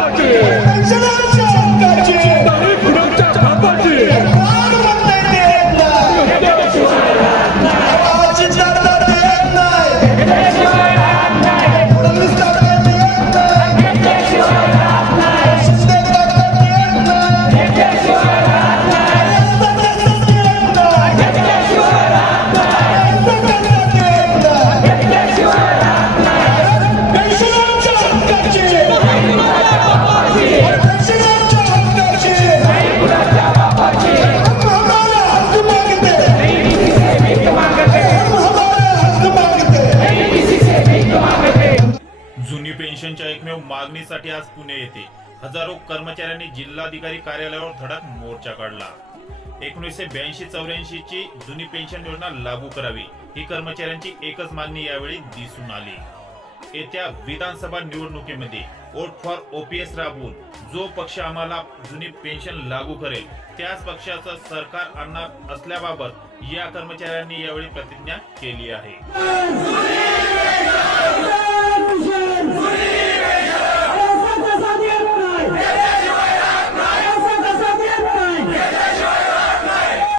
把这个给 जुनी पेन्शनच्या एकमेव मागणीसाठी आज पुणे येथे हजारो कर्मचाऱ्यांनी जिल्हाधिकारी कार्यालयावर धडक मोर्चा काढला. एकोणीसशे ब्याऐंशी चौऱ्याऐंशी ची जुनी पेन्शन योजना लागू करावी ही कर्मचाऱ्यांची एकच मागणी यावेळी दिसून आली. येत्या विधानसभा निवडणुकीमध्ये वोट फॉर ओपीएस राबवून जो पक्ष आम्हाला जुनी पेन्शन लागू करेल त्याच पक्षाचं सरकार आणणार असल्याबाबत या कर्मचाऱ्यांनी यावेळी प्रतिज्ञा केली आहे.